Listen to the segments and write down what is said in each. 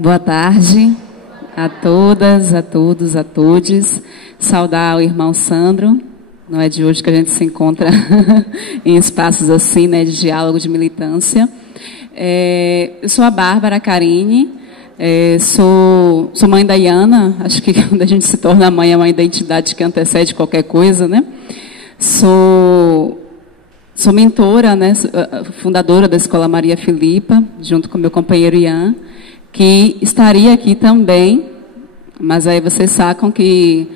Boa tarde a todas, a todos, a todes. Saudar o irmão Sandro. Não é de hoje que a gente se encontra em espaços assim, né, de diálogo, de militância. Eu sou a Bárbara Carine, sou mãe da Iana. Acho que quando a gente se torna mãe é uma identidade que antecede qualquer coisa, né? Sou mentora, né, fundadora da Escola Maria Filipa, junto com meu companheiro Ian, que estaria aqui também, mas aí vocês sacam que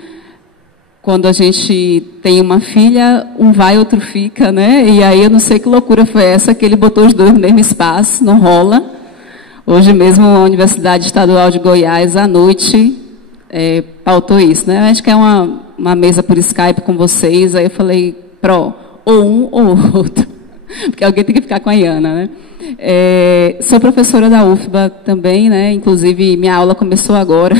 quando a gente tem uma filha, um vai, outro fica, né? E aí eu não sei que loucura foi essa, que ele botou os dois no mesmo espaço, não rola. Hoje mesmo a Universidade Estadual de Goiás, à noite, pautou isso, né? Acho que é uma mesa por Skype com vocês, aí eu falei, ou um ou outro, porque alguém tem que ficar com a Iana, né? Sou professora da UFBA também, né? Inclusive, minha aula começou agora,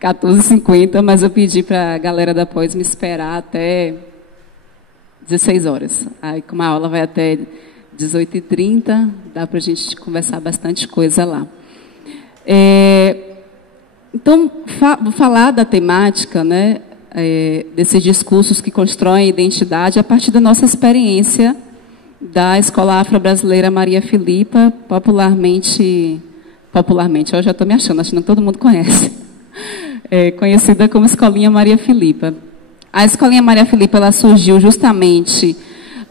14h50, mas eu pedi para a galera da pós me esperar até 16 horas. Aí, como a aula vai até 18h30, dá para a gente conversar bastante coisa lá. Então, vou falar da temática, né? Desses discursos que constroem identidade a partir da nossa experiência da Escola Afro-Brasileira Maria Filipa, popularmente, eu já estou me achando que todo mundo conhece, conhecida como Escolinha Maria Filipa. A Escolinha Maria Filipa, ela surgiu justamente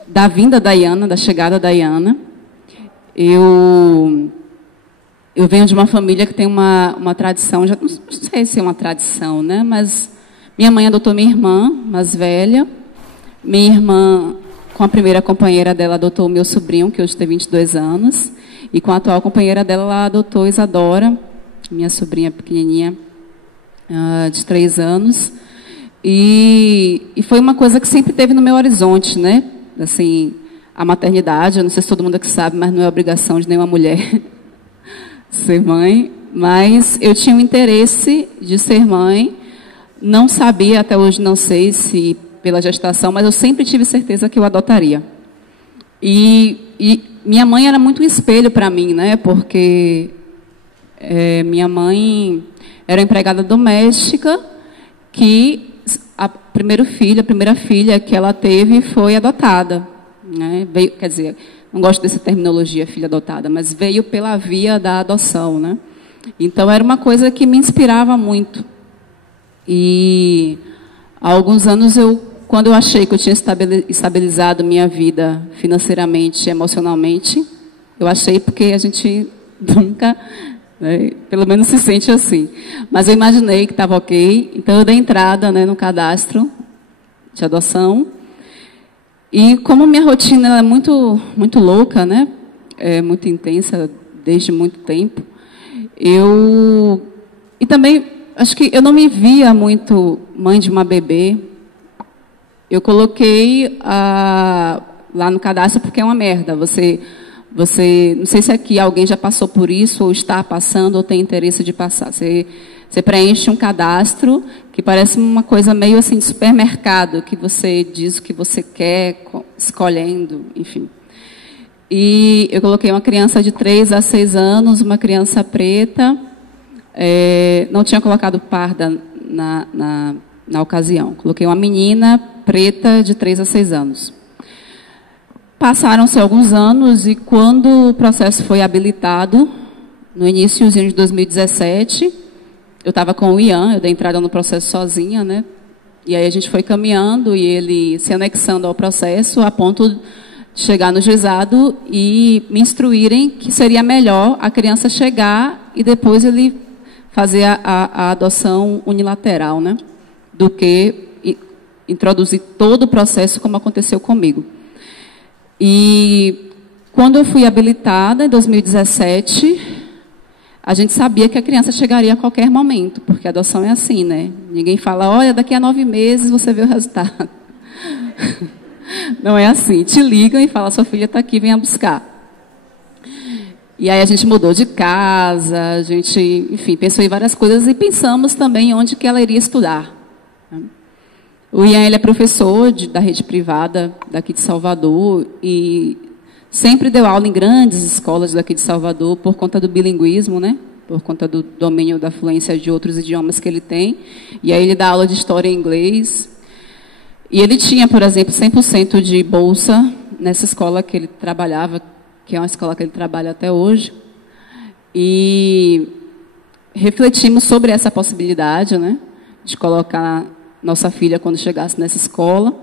da vinda da Iana, da chegada da Iana. Eu venho de uma família que tem uma tradição, já não sei se é uma tradição, né? Mas minha mãe adotou minha irmã mais velha. Minha irmã, com a primeira companheira dela, adotou o meu sobrinho, que hoje tem 22 anos. E com a atual companheira dela, ela adotou Isadora, minha sobrinha pequenininha, de 3 anos. E foi uma coisa que sempre teve no meu horizonte, né? Assim, a maternidade, eu não sei se todo mundo aqui sabe, mas não é obrigação de nenhuma mulher ser mãe. Mas eu tinha um interesse de ser mãe. Não sabia, até hoje não sei se pela gestação, mas eu sempre tive certeza que eu adotaria. E minha mãe era muito um espelho para mim, né? Porque minha mãe era empregada doméstica, que a primeira filha que ela teve foi adotada, né? Veio, quer dizer, não gosto dessa terminologia, filha adotada, mas veio pela via da adoção, né? Então era uma coisa que me inspirava muito. E há alguns anos, quando eu achei que eu tinha estabilizado minha vida financeiramente, emocionalmente, eu achei porque a gente nunca, né, pelo menos se sente assim. Mas eu imaginei que estava ok, então eu dei entrada, né, no cadastro de adoção. E como minha rotina é muito, muito louca, né, muito intensa desde muito tempo, e também acho que eu não me via muito mãe de uma bebê. Eu coloquei lá no cadastro porque é uma merda. Você, não sei se aqui alguém já passou por isso, ou está passando, ou tem interesse de passar. Você preenche um cadastro que parece uma coisa meio assim de supermercado, que você diz o que você quer, escolhendo, enfim. E eu coloquei uma criança de 3 a 6 anos, uma criança preta. Não tinha colocado parda na ocasião. Coloquei uma menina preta de 3 a 6 anos. Passaram-se alguns anos e quando o processo foi habilitado, no iníciozinho de 2017, eu estava com o Ian, eu dei entrada no processo sozinha, né? E aí a gente foi caminhando e ele se anexando ao processo a ponto de chegar no juizado e me instruírem que seria melhor a criança chegar e depois ele fazer a adoção unilateral, né? Do que introduzir todo o processo como aconteceu comigo. E quando eu fui habilitada, em 2017, a gente sabia que a criança chegaria a qualquer momento, porque a adoção é assim, né? Ninguém fala, olha, daqui a 9 meses você vê o resultado. Não é assim. Te ligam e falam, sua filha está aqui, venha buscar. E aí a gente mudou de casa, a gente, enfim, pensou em várias coisas e pensamos também onde que ela iria estudar. O Ian, ele é professor da rede privada daqui de Salvador e sempre deu aula em grandes escolas daqui de Salvador por conta do bilinguismo, né? por conta do domínio da fluência de outros idiomas que ele tem. E aí ele dá aula de história em inglês. E ele tinha, por exemplo, 100% de bolsa nessa escola que ele trabalhava, que é uma escola que ele trabalha até hoje. E refletimos sobre essa possibilidade, né, de colocar nossa filha quando chegasse nessa escola.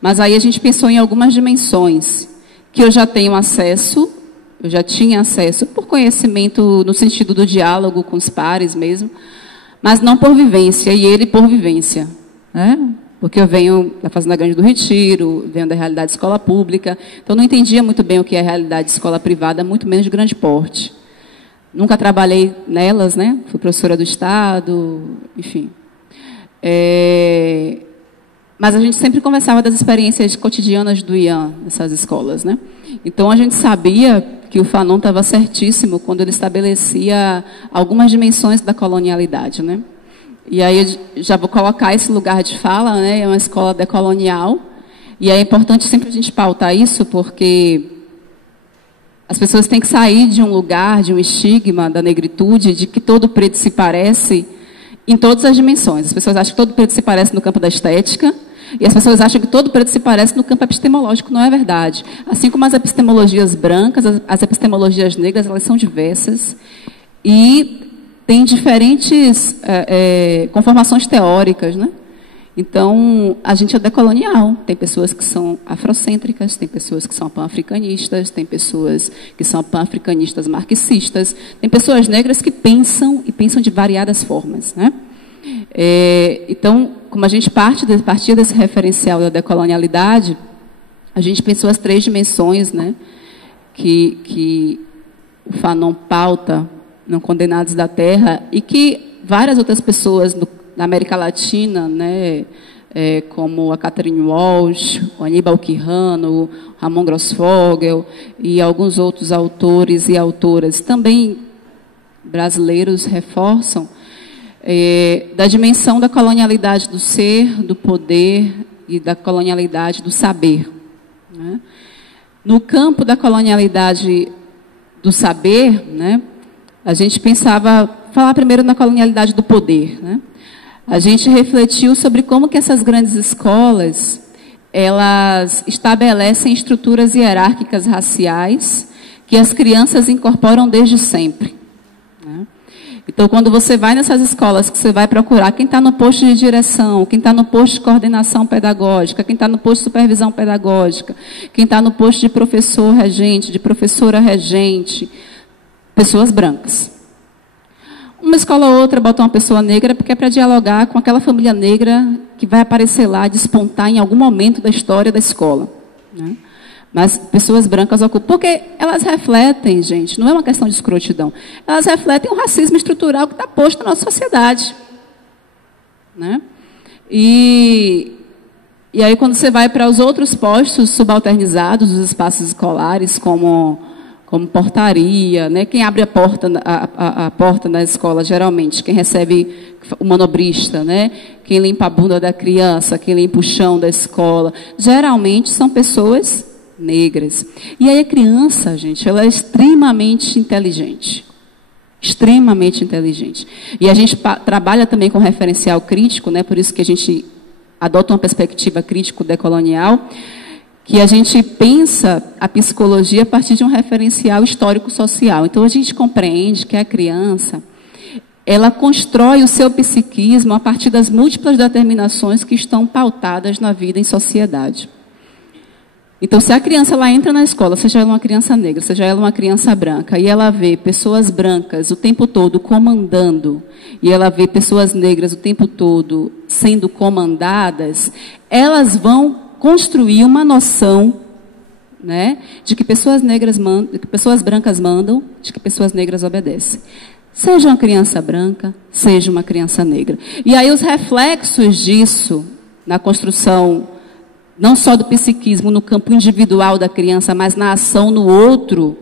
Mas aí a gente pensou em algumas dimensões que eu já tenho acesso, eu já tinha acesso por conhecimento no sentido do diálogo com os pares mesmo, mas não por vivência, e ele por vivência, né? Porque eu venho da Fazenda Grande do Retiro, venho da realidade de escola pública, então não entendia muito bem o que é a realidade de escola privada, muito menos de grande porte. Nunca trabalhei nelas, né? Fui professora do Estado, enfim. Mas a gente sempre conversava das experiências cotidianas do Ian nessas escolas, né? Então a gente sabia que o Fanon estava certíssimo quando ele estabelecia algumas dimensões da colonialidade, né? E aí já vou colocar esse lugar de fala, né? É uma escola decolonial, e é importante sempre a gente pautar isso, porque as pessoas têm que sair de um lugar, de um estigma da negritude, de que todo preto se parece em todas as dimensões. As pessoas acham que todo preto se parece no campo da estética, e as pessoas acham que todo preto se parece no campo epistemológico. Não é verdade. Assim como as epistemologias brancas, as epistemologias negras, elas são diversas e têm diferentes conformações teóricas, né? Então, a gente é decolonial. Tem pessoas que são afrocêntricas, tem pessoas que são pan-africanistas, tem pessoas que são pan-africanistas marxistas, tem pessoas negras que pensam, e pensam de variadas formas, né? Então, como a gente partia desse referencial da decolonialidade, a gente pensou as 3 dimensões, né, que o Fanon pauta no Condenados da Terra, e que várias outras pessoas na América Latina, né, como a Catherine Walsh, o Aníbal Quijano, o Ramon Grossfogel e alguns outros autores e autoras também brasileiros reforçam da dimensão da colonialidade do ser, do poder e da colonialidade do saber, né? No campo da colonialidade do saber, né, a gente pensava falar primeiro na colonialidade do poder, né? A gente refletiu sobre como que essas grandes escolas, elas estabelecem estruturas hierárquicas raciais que as crianças incorporam desde sempre, né? Então, quando você vai nessas escolas, que você vai procurar quem está no posto de direção, quem está no posto de coordenação pedagógica, quem está no posto de supervisão pedagógica, quem está no posto de professor regente, de professora regente, pessoas brancas. Uma escola ou outra bota uma pessoa negra porque é para dialogar com aquela família negra que vai aparecer lá, despontar em algum momento da história da escola, né? Mas pessoas brancas ocupam, porque elas refletem, gente, não é uma questão de escrotidão, elas refletem o racismo estrutural que está posto na nossa sociedade, né? E aí, quando você vai para os outros postos subalternizados dos espaços escolares, como portaria, né? Quem abre a porta na escola, geralmente, quem recebe o manobrista, né? Quem limpa a bunda da criança, quem limpa o chão da escola, geralmente são pessoas negras. E aí a criança, gente, ela é extremamente inteligente. Extremamente inteligente. E a gente trabalha também com referencial crítico, né? Por isso que a gente adota uma perspectiva crítico-decolonial, que a gente pensa a psicologia a partir de um referencial histórico-social. Então, a gente compreende que a criança, ela constrói o seu psiquismo a partir das múltiplas determinações que estão pautadas na vida em sociedade. Então, se a criança ela entra na escola, seja ela uma criança negra, seja ela uma criança branca, e ela vê pessoas brancas o tempo todo comandando, e ela vê pessoas negras o tempo todo sendo comandadas, elas vão construir uma noção, né, de que pessoas negras mandam, de que pessoas brancas mandam, de que pessoas negras obedecem. Seja uma criança branca, seja uma criança negra. E aí os reflexos disso na construção não só do psiquismo no campo individual da criança, mas na ação no outro,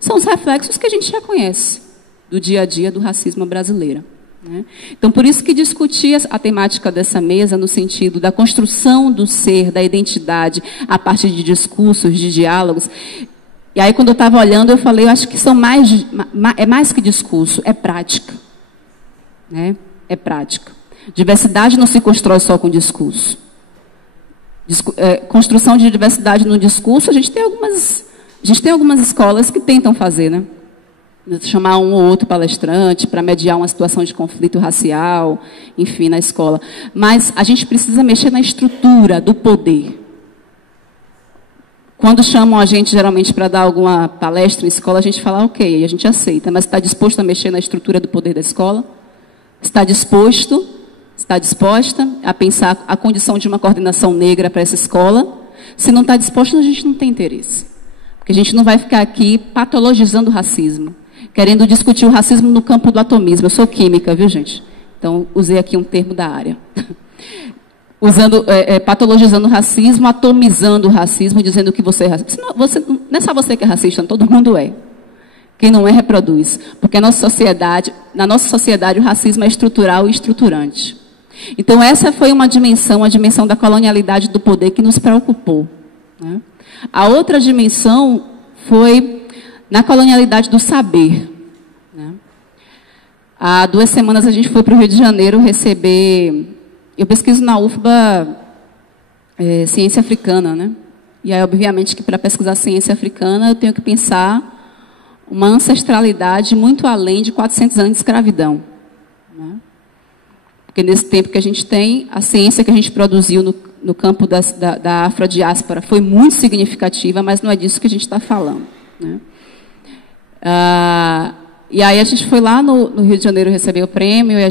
são os reflexos que a gente já conhece do dia a dia do racismo brasileiro, né? Então, por isso que discutir a temática dessa mesa no sentido da construção do ser, da identidade, a partir de discursos, de diálogos, E aí, quando eu estava olhando, eu falei, eu acho que é mais que discurso, é prática. Né? É prática. Diversidade não se constrói só com discurso. Construção de diversidade no discurso, a gente tem algumas escolas que tentam fazer, né? Chamar um ou outro palestrante para mediar uma situação de conflito racial, enfim, na escola. Mas a gente precisa mexer na estrutura do poder. Quando chamam a gente, geralmente, para dar alguma palestra em escola, a gente fala, ok, a gente aceita, mas está disposto a mexer na estrutura do poder da escola? Está disposta a pensar a condição de uma coordenação negra para essa escola? Se não está disposta, a gente não tem interesse. Porque a gente não vai ficar aqui patologizando o racismo, querendo discutir o racismo no campo do atomismo. Eu sou química, viu, gente? Então, usei aqui um termo da área. Patologizando o racismo, atomizando o racismo, dizendo que você é racista. Não é só você que é racista, todo mundo é. Quem não é, reproduz. Porque na nossa sociedade, o racismo é estrutural e estruturante. Então, essa foi uma dimensão, a dimensão da colonialidade do poder que nos preocupou. Né? A outra dimensão foi na colonialidade do saber. Né? Há 2 semanas a gente foi para o Rio de Janeiro receber... Eu pesquiso na UFBA ciência africana, né? E aí, obviamente, que para pesquisar ciência africana, eu tenho que pensar uma ancestralidade muito além de 400 anos de escravidão. Né? Porque nesse tempo que a gente tem, a ciência que a gente produziu no campo da afrodiáspora foi muito significativa, mas não é disso que a gente está falando. Né? E aí a gente foi lá no Rio de Janeiro receber o prêmio, e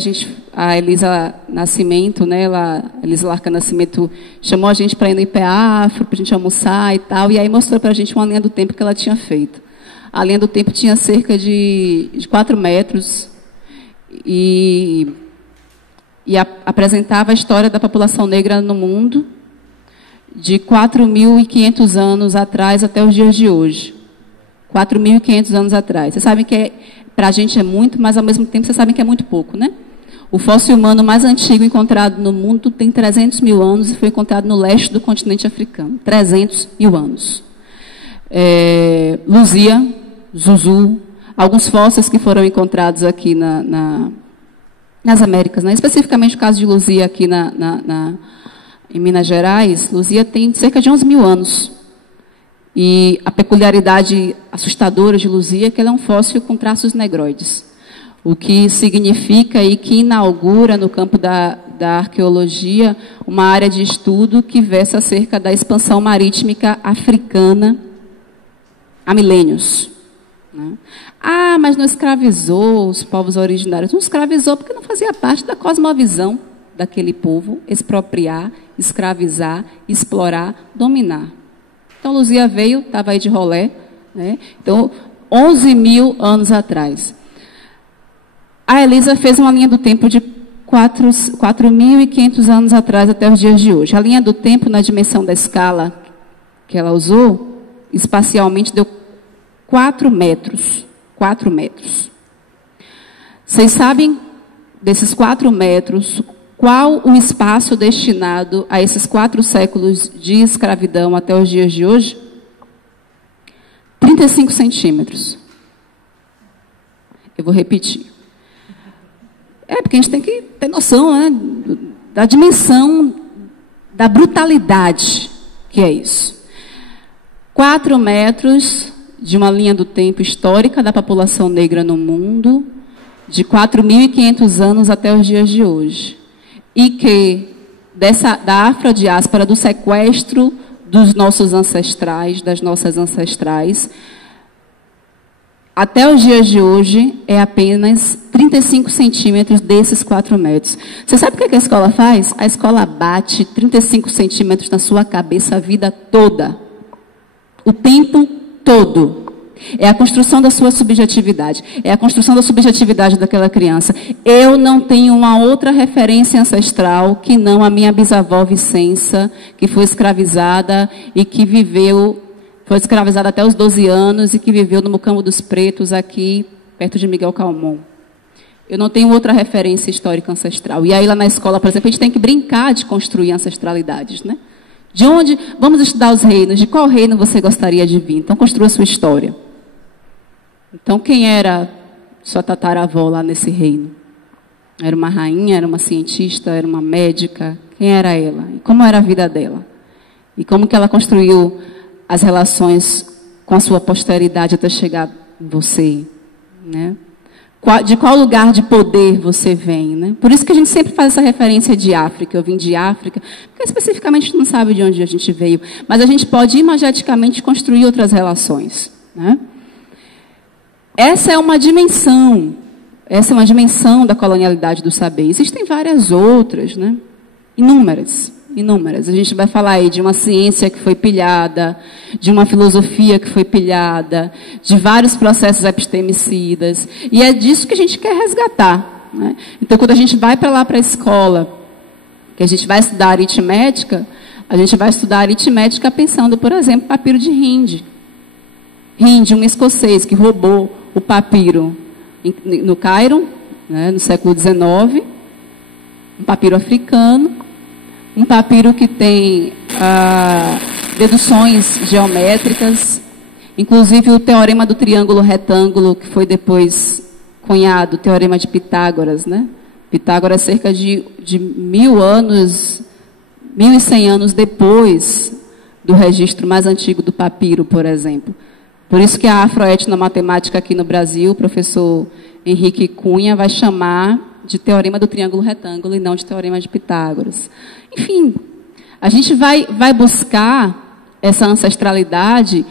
a Elisa Nascimento, né, a Elisa Larca Nascimento, chamou a gente para ir no IPA Afro, para a gente almoçar e tal, e aí mostrou para a gente uma linha do tempo que ela tinha feito. A linha do tempo tinha cerca de 4 metros e apresentava a história da população negra no mundo de 4.500 anos atrás até os dias de hoje. 4.500 anos atrás. Vocês sabem que para a gente é muito, mas ao mesmo tempo vocês sabem que é muito pouco, né? O fóssil humano mais antigo encontrado no mundo tem 300 mil anos e foi encontrado no leste do continente africano. 300 mil anos. Luzia, Zuzu, alguns fósseis que foram encontrados aqui nas Américas, né? Especificamente o caso de Luzia aqui em Minas Gerais. Luzia tem cerca de 11 mil anos. E a peculiaridade assustadora de Luzia é que ela é um fóssil com traços negroides. O que significa e que inaugura no campo da arqueologia uma área de estudo que versa acerca da expansão marítima africana há milênios. Né? Mas não escravizou os povos originários. Não escravizou porque não fazia parte da cosmovisão daquele povo expropriar, escravizar, explorar, dominar. Então, Luzia veio, estava aí de rolé. Né? Então, 11 mil anos atrás. A Elisa fez uma linha do tempo de 4.500 anos atrás até os dias de hoje. A linha do tempo, na dimensão da escala que ela usou, espacialmente deu 4 metros. 4 metros. Vocês sabem, desses 4 metros, qual o espaço destinado a esses 4 séculos de escravidão até os dias de hoje? 35 centímetros. Eu vou repetir. Porque a gente tem que ter noção, né, da dimensão, da brutalidade que é isso. 4 metros de uma linha do tempo histórica da população negra no mundo, de 4.500 anos até os dias de hoje. E que, da afrodiáspora, do sequestro dos nossos ancestrais, das nossas ancestrais, até os dias de hoje, é apenas 35 centímetros desses 4 metros. Você sabe o que a escola faz? A escola bate 35 centímetros na sua cabeça a vida toda. O tempo todo. É a construção da sua subjetividade. É a construção da subjetividade daquela criança. Eu não tenho uma outra referência ancestral que não a minha bisavó Vicença, que foi escravizada e que foi escravizada até os 12 anos e que viveu no Mucambo dos Pretos, aqui perto de Miguel Calmon. Eu não tenho outra referência histórica ancestral. E aí lá na escola, por exemplo, a gente tem que brincar de construir ancestralidades, né? De onde? Vamos estudar os reinos. De qual reino você gostaria de vir? Então, construa a sua história. Então, quem era sua tataravó lá nesse reino? Era uma rainha, era uma cientista, era uma médica? Quem era ela? E como era a vida dela? E como que ela construiu as relações com a sua posteridade até chegar em você? Né? De qual lugar de poder você vem, né? Por isso que a gente sempre faz essa referência de África. Eu vim de África, porque especificamente a gente não sabe de onde a gente veio, mas a gente pode imageticamente construir outras relações, né? Essa é uma dimensão da colonialidade do saber. Existem várias outras, né? Inúmeras. A gente vai falar aí de uma ciência que foi pilhada, de uma filosofia que foi pilhada, de vários processos epistemicidas. E é disso que a gente quer resgatar, né? Então, quando a gente vai para lá para a escola, que a gente vai estudar aritmética, a gente vai estudar aritmética pensando, por exemplo, papiro de Hind. Hind, um escocês que roubou o papiro no Cairo, né, no século XIX, um papiro africano, um papiro que tem deduções geométricas, inclusive o teorema do triângulo retângulo, que foi depois cunhado, o teorema de Pitágoras, né? Pitágoras, cerca de 1.000 anos, 1.100 anos depois do registro mais antigo do papiro, por exemplo. Por isso que a afroetnomatemática aqui no Brasil, o professor Henrique Cunha vai chamar de teorema do triângulo retângulo e não de teorema de Pitágoras. Enfim, a gente vai buscar essa ancestralidade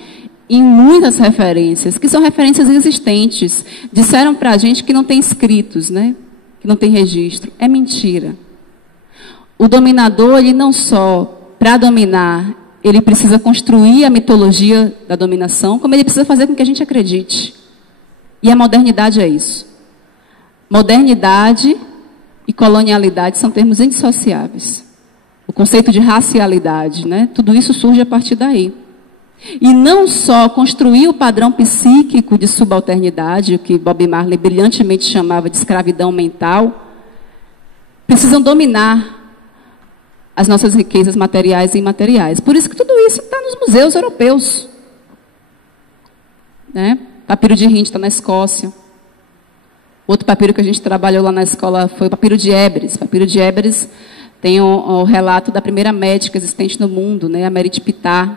em muitas referências, que são referências existentes. Disseram para a gente que não tem escritos, né? Que não tem registro. É mentira. O dominador, ele não só, para dominar, ele precisa construir a mitologia da dominação, como ele precisa fazer com que a gente acredite. E a modernidade é isso. Modernidade e colonialidade são termos indissociáveis. O conceito de racialidade, né? Tudo isso surge a partir daí. E não só construir o padrão psíquico de subalternidade, o que Bob Marley brilhantemente chamava de escravidão mental, precisam dominar as nossas riquezas materiais e imateriais. Por isso que tudo isso está nos museus europeus. Né? Papiro de Hind está na Escócia. Outro papiro que a gente trabalhou lá na escola foi o papiro de Ébris. O papiro de Ébris tem o relato da primeira médica existente no mundo, né? A Merit Pitá.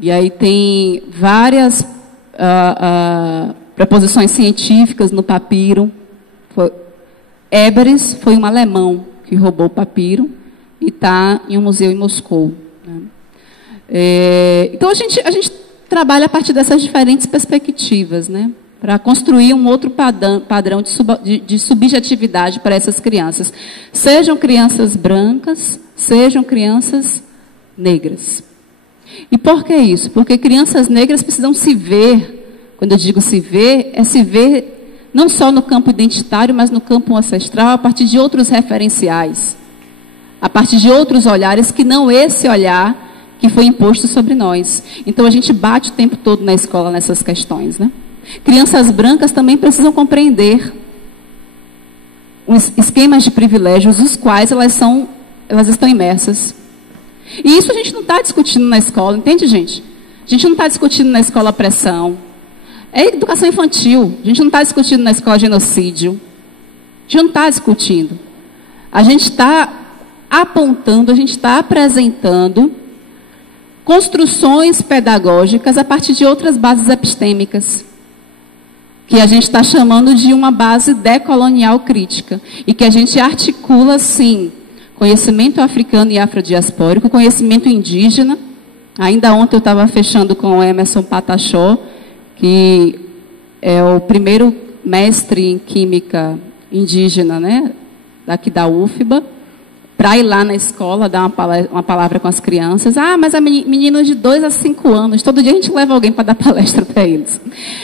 E aí tem várias preposições científicas no papiro. Ébris foi um alemão que roubou o papiro e está em um museu em Moscou. Né? Então a gente trabalha a partir dessas diferentes perspectivas, né? Para construir um outro padrão de subjetividade para essas crianças. Sejam crianças brancas, sejam crianças negras. E por que isso? Porque crianças negras precisam se ver. Quando eu digo se ver, é se ver não só no campo identitário, mas no campo ancestral, a partir de outros referenciais. A partir de outros olhares que não esse olhar que foi imposto sobre nós. Então a gente bate o tempo todo na escola nessas questões, né? Crianças brancas também precisam compreender os esquemas de privilégios, os quais elas estão imersas. E isso a gente não está discutindo na escola, entende, gente? A gente não está discutindo na escola a pressão. É educação infantil. A gente não está discutindo na escola genocídio. A gente não está discutindo. A gente está apontando, a gente está apresentando construções pedagógicas a partir de outras bases epistêmicas, que a gente está chamando de uma base decolonial crítica, e que a gente articula, sim, conhecimento africano e afrodiaspórico, conhecimento indígena. Ainda ontem eu estava fechando com o Emerson Patachó, que é o primeiro mestre em química indígena, né, daqui da UFBA, para ir lá na escola dar uma palavra com as crianças. Ah, mas meninos de 2 a 5 anos, todo dia a gente leva alguém para dar palestra para eles.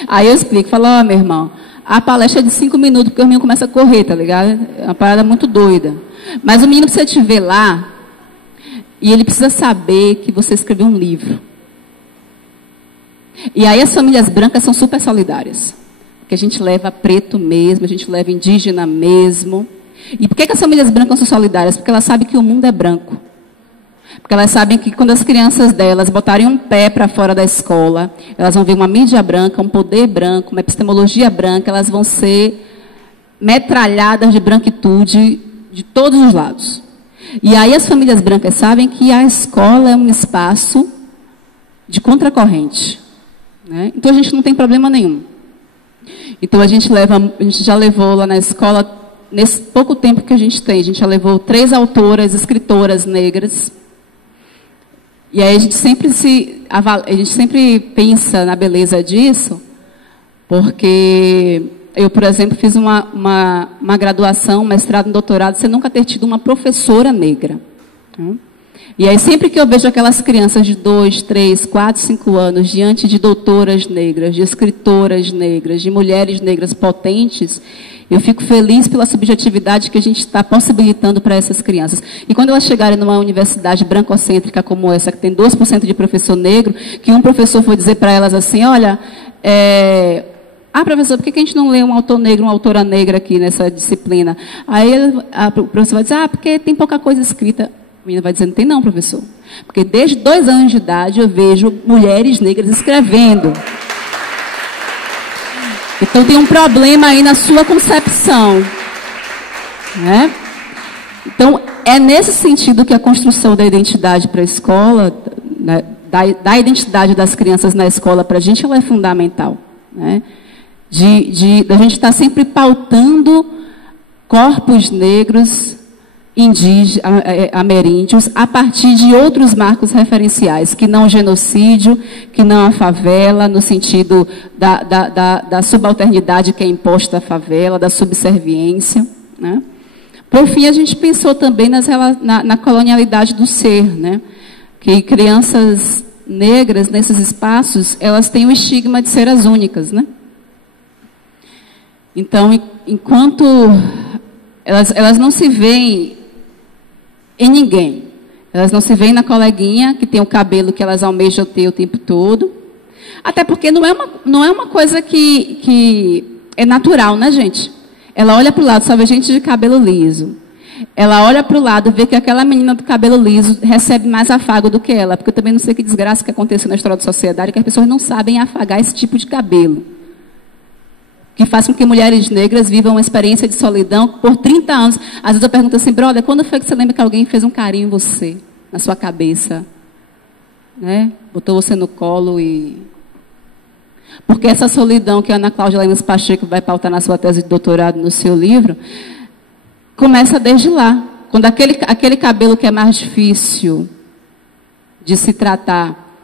Aí eu explico, falo, ó, meu irmão, a palestra é de 5 minutos, porque o menino começa a correr, tá ligado? É uma parada muito doida. Mas o menino precisa te ver lá, e ele precisa saber que você escreveu um livro. E aí as famílias brancas são super solidárias. Porque a gente leva preto mesmo, a gente leva indígena mesmo. E por que as famílias brancas são solidárias? Porque elas sabem que o mundo é branco. Porque elas sabem que quando as crianças delas botarem um pé para fora da escola, elas vão ver uma mídia branca, um poder branco, uma epistemologia branca, elas vão ser metralhadas de branquitude de todos os lados. E aí as famílias brancas sabem que a escola é um espaço de contracorrente, né? Então a gente não tem problema nenhum. Então a gente já levou lá na escola, nesse pouco tempo que a gente tem, a gente já levou 3 autoras, escritoras negras. E aí a gente sempre pensa na beleza disso, porque eu, por exemplo, fiz uma graduação, mestrado e doutorado, sem nunca ter tido uma professora negra. E aí sempre que eu vejo aquelas crianças de 2, 3, 4, 5 anos, diante de doutoras negras, de escritoras negras, de mulheres negras potentes, eu fico feliz pela subjetividade que a gente está possibilitando para essas crianças. E quando elas chegarem numa universidade brancocêntrica como essa, que tem 2% de professor negro, que um professor for dizer para elas assim, olha, professor, por que a gente não lê um autor negro, uma autora negra aqui nessa disciplina? Aí o professor vai dizer, porque tem pouca coisa escrita. A menina vai dizer, não tem não, professor. Porque desde 2 anos de idade eu vejo mulheres negras escrevendo. Então tem um problema aí na sua concepção, né? Então é nesse sentido que a construção da identidade para a escola, né, da identidade das crianças na escola para a gente, ela é fundamental, né? Da gente estar sempre pautando corpos negros, indígenas, ameríndios, a partir de outros marcos referenciais, que não o genocídio, que não a favela, no sentido da subalternidade que é imposta à favela, da subserviência, né? Por fim, a gente pensou também na colonialidade do ser, né? Que crianças negras, nesses espaços, elas têm o estigma de ser as únicas, né? Então, enquanto elas não se veem em ninguém. Elas não se veem na coleguinha que tem o cabelo que elas almejam ter o tempo todo. Até porque não é uma coisa que é natural, né, gente? Ela olha para o lado, só vê gente de cabelo liso. Ela olha para o lado, vê que aquela menina do cabelo liso recebe mais afago do que ela. Porque eu também não sei que desgraça que aconteceu na história da sociedade, que as pessoas não sabem afagar esse tipo de cabelo. Que faz com que mulheres negras vivam uma experiência de solidão por 30 anos. Às vezes eu pergunto assim, brother, quando foi que você lembra que alguém fez um carinho em você, na sua cabeça? Né? Botou você no colo e... Porque essa solidão que a Ana Cláudia Lemos Pacheco vai pautar na sua tese de doutorado, no seu livro, começa desde lá. Quando aquele cabelo que é mais difícil de se tratar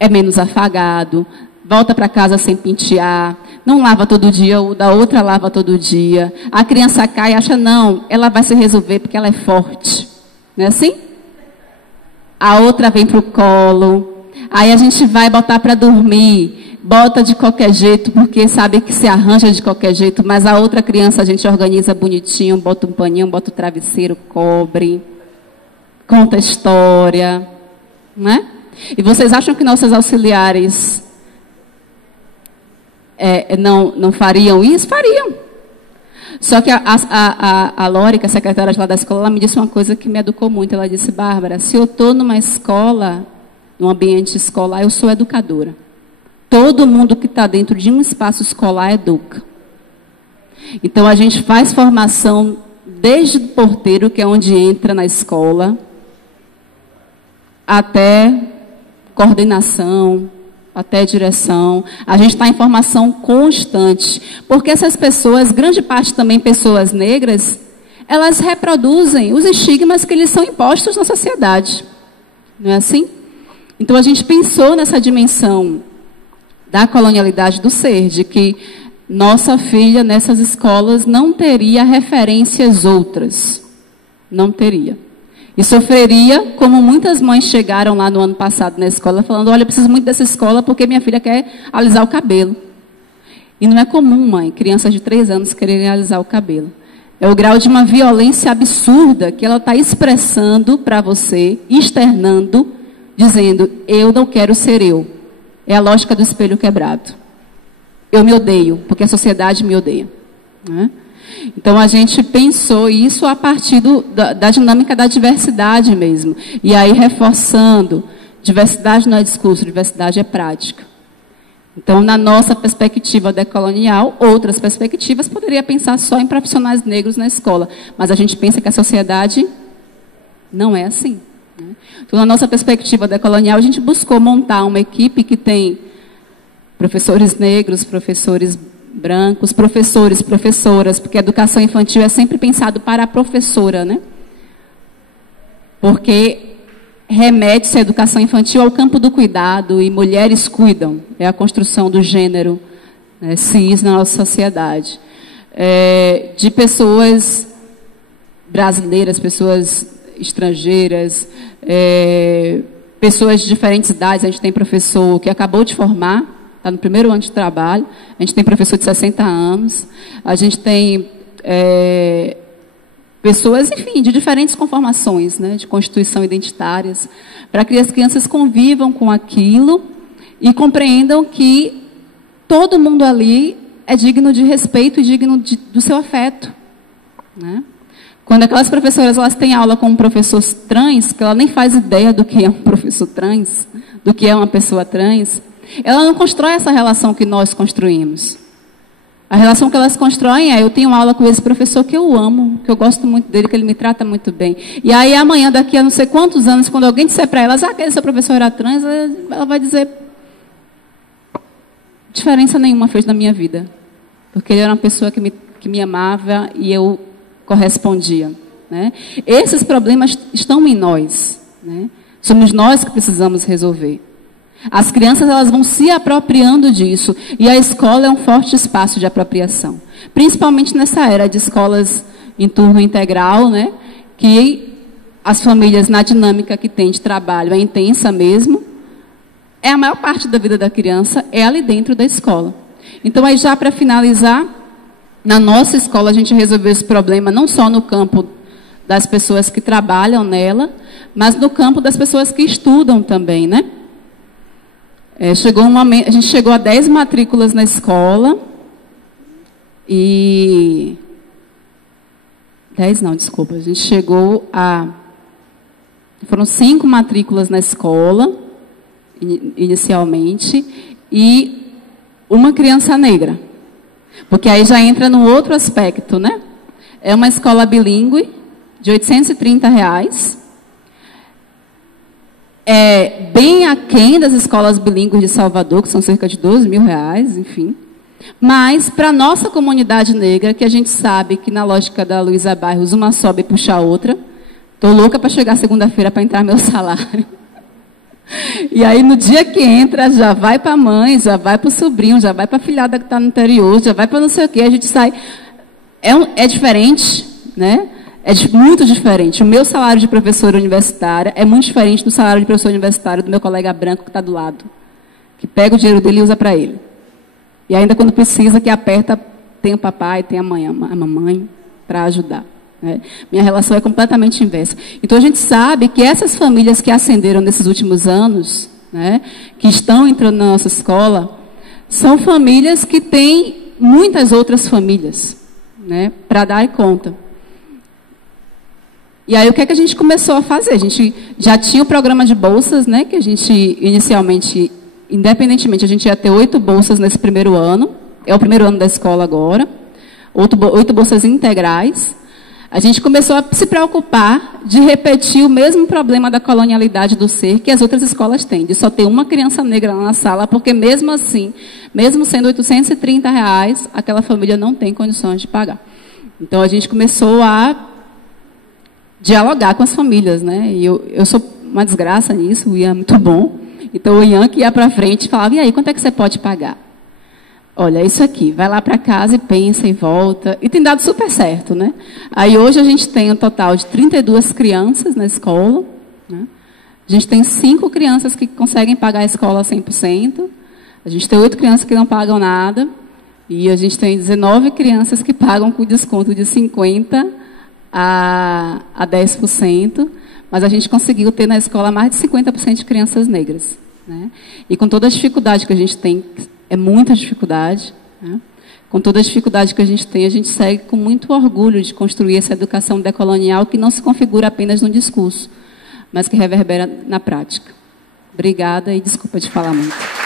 é menos afagado, volta para casa sem pentear, não lava todo dia, o da outra lava todo dia. A criança cai e acha, não, ela vai se resolver porque ela é forte. Não é assim? A outra vem para o colo. Aí a gente vai botar para dormir. Bota de qualquer jeito, porque sabe que se arranja de qualquer jeito. Mas a outra criança a gente organiza bonitinho, bota um paninho, bota o travesseiro, cobre. Conta história. Né? E vocês acham que nossos auxiliares... não fariam isso? Fariam. Só que a Lori, que é a secretária de lá da escola, ela me disse uma coisa que me educou muito. Ela disse, Bárbara, se eu estou numa escola, num ambiente escolar, eu sou educadora. Todo mundo que está dentro de um espaço escolar educa. Então a gente faz formação desde o porteiro, que é onde entra na escola, até coordenação, até direção. A gente está em formação constante. Porque essas pessoas, grande parte também pessoas negras, elas reproduzem os estigmas que lhes são impostos na sociedade. Não é assim? Então a gente pensou nessa dimensão da colonialidade do ser, de que nossa filha nessas escolas não teria referências outras. Não teria. E sofreria, como muitas mães chegaram lá no ano passado na escola, falando, olha, eu preciso muito dessa escola porque minha filha quer alisar o cabelo. E não é comum, mãe, crianças de 3 anos quererem alisar o cabelo. É o grau de uma violência absurda que ela está expressando para você, externando, dizendo, eu não quero ser eu. É a lógica do espelho quebrado. Eu me odeio, porque a sociedade me odeia. Né? Então, a gente pensou isso a partir da dinâmica da diversidade mesmo. E aí, reforçando, diversidade não é discurso, diversidade é prática. Então, na nossa perspectiva decolonial, outras perspectivas poderia pensar só em profissionais negros na escola. Mas a gente pensa que a sociedade não é assim. Né? Então, na nossa perspectiva decolonial, a gente buscou montar uma equipe que tem professores negros, professores brancos, professores, professoras, porque a educação infantil é sempre pensado para a professora, né? Porque remete-se a educação infantil ao campo do cuidado, e mulheres cuidam. É a construção do gênero, né, cis na nossa sociedade. De pessoas brasileiras, pessoas estrangeiras, pessoas de diferentes idades. A gente tem professor que acabou de formar, está no primeiro ano de trabalho. A gente tem professor de 60 anos. A gente tem pessoas, enfim, de diferentes conformações, né, de constituição identitárias, para que as crianças convivam com aquilo e compreendam que todo mundo ali é digno de respeito e digno do seu afeto. Né? Quando aquelas professoras elas têm aula com um professor trans, que ela nem faz ideia do que é um professor trans, do que é uma pessoa trans, ela não constrói essa relação que nós construímos. A relação que elas constroem eu tenho aula com esse professor que eu amo, que eu gosto muito dele, que ele me trata muito bem. E aí amanhã, daqui a não sei quantos anos, quando alguém disser para elas, aquele seu professor era trans, ela vai dizer, diferença nenhuma fez na minha vida. Porque ele era uma pessoa que me amava e eu correspondia. Né? Esses problemas estão em nós. Né? Somos nós que precisamos resolver. As crianças elas vão se apropriando disso. E a escola é um forte espaço de apropriação. Principalmente nessa era de escolas em turno integral, né? Que as famílias, na dinâmica que tem de trabalho, é intensa mesmo. A maior parte da vida da criança é ali dentro da escola. Então, aí já para finalizar, na nossa escola a gente resolveu esse problema não só no campo das pessoas que trabalham nela, mas no campo das pessoas que estudam também, né? Chegou um momento, a gente chegou a 10 matrículas na escola e... 10 não, desculpa. A gente chegou a... Foram 5 matrículas na escola, inicialmente, e uma criança negra. Porque aí já entra no outro aspecto, né? É uma escola bilíngue, de R$830. Bem aquém das escolas bilíngues de Salvador, que são cerca de R$12.000, enfim. Mas, para a nossa comunidade negra, que a gente sabe que na lógica da Luísa Bairros, uma sobe e puxa a outra. Estou louca para chegar segunda-feira para entrar meu salário. E aí, no dia que entra, já vai para a mãe, já vai para o sobrinho, já vai para a filhada que está no interior, já vai para não sei o quê, a gente sai. É diferente, né? Muito diferente. O meu salário de professora universitária é muito diferente do salário de professor universitário do meu colega branco que está do lado. Que pega o dinheiro dele e usa para ele. E ainda quando precisa, que aperta, tem o papai, tem a mamãe para ajudar. Né? Minha relação é completamente inversa. Então, a gente sabe que essas famílias que ascenderam nesses últimos anos, né, que estão entrando na nossa escola, são famílias que têm muitas outras famílias, né, para dar conta. E aí, o que é que a gente começou a fazer? A gente já tinha o programa de bolsas, né, que a gente, inicialmente, independentemente, a gente ia ter 8 bolsas nesse primeiro ano. É o primeiro ano da escola agora. 8 bolsas integrais. A gente começou a se preocupar de repetir o mesmo problema da colonialidade do ser que as outras escolas têm, de só ter uma criança negra lá na sala, porque mesmo assim, mesmo sendo R$830, aquela família não tem condições de pagar. Então, a gente começou a dialogar com as famílias, né? E eu sou uma desgraça nisso, o Ian é muito bom. Então, o Ian que ia para frente e falava, e aí, quanto é que você pode pagar? Olha, isso aqui, vai lá para casa e pensa e volta. E tem dado super certo, né? Aí, hoje, a gente tem um total de 32 crianças na escola. Né? A gente tem 5 crianças que conseguem pagar a escola 100%. A gente tem 8 crianças que não pagam nada. E a gente tem 19 crianças que pagam com desconto de 50% a 10%, mas a gente conseguiu ter na escola mais de 50% de crianças negras. Né? E com toda a dificuldade que a gente tem, é muita dificuldade, né? com toda a dificuldade que a gente segue com muito orgulho de construir essa educação decolonial que não se configura apenas no discurso, mas que reverbera na prática. Obrigada e desculpa de falar muito.